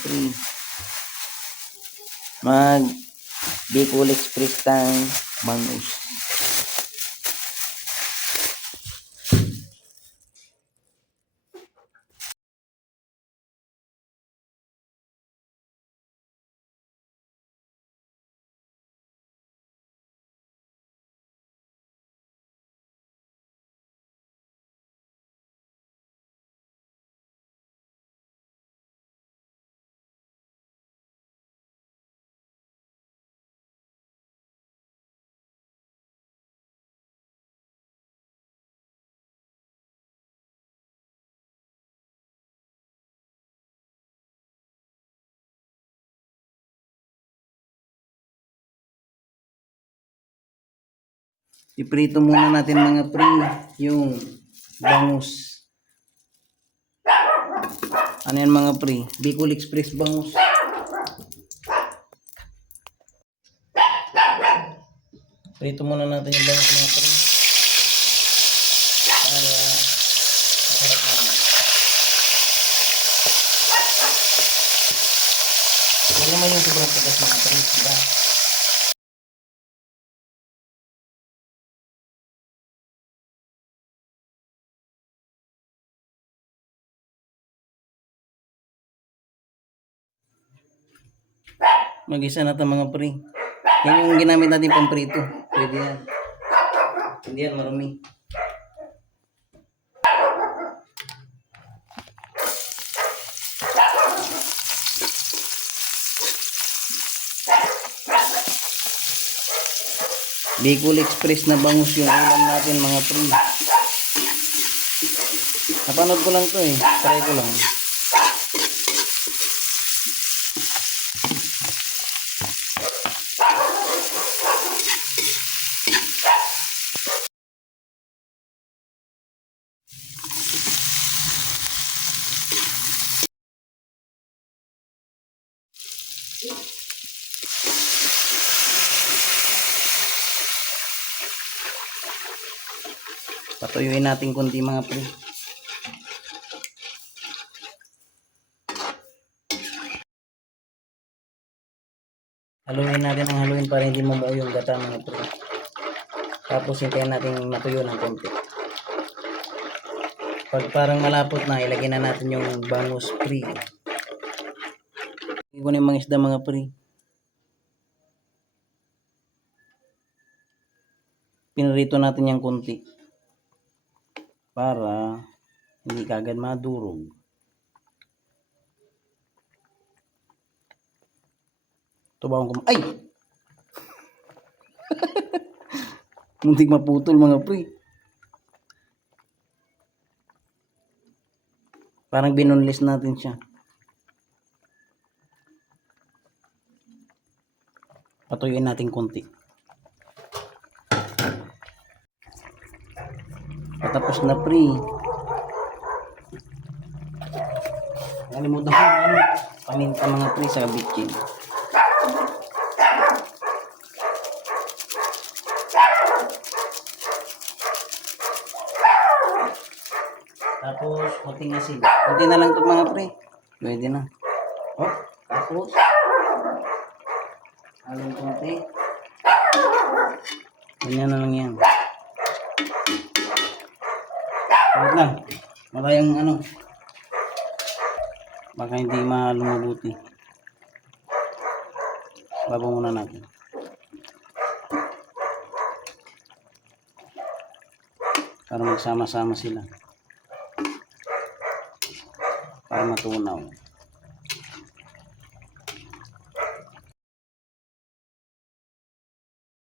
pre. Mag Bicol Express tang bangus. Iprito muna natin mga pre yung bangus. Ano yan mga pre? Bicol Express bangus. Prito muna natin yung bangus mga pre. Para masarap naman. Huwag naman yung sobrang pedas mga pre. Diba? Mag-isa na ito mga pre. Yan yung ginamit natin pang prito. Pwede yan. Hindi yan marami. Bicol Express na bangus yung ulam natin mga pre. Napanood ko lang to eh. Try ko lang. Patuyuin natin konti mga pre. Haluin natin ang haluin para hindi mamuo yung gata mga pre. Tapos hintayin natin matuyo ng konti. Pag parang malapot na, ilagay na natin yung bangus pre. Ito na yung mga isda mga pre. Pinarito natin yung konti. Para hindi kagad madurog. Ito ba akong ay! Muntik maputol mga pre. Parang binunlis natin siya. Patuyuin natin konti. Patapos na pre. Nalimutan ko paminta mga pre sa bitchin. Tapos konting asin. Konti na lang ito mga pre. Pwede na. Oh, tapos halong konti. Ganyan na lang yan. Huwag lang. Wala yung ano. Baka hindi malumabuti. Babaw muna natin. Para magsama-sama sila. Para matunaw.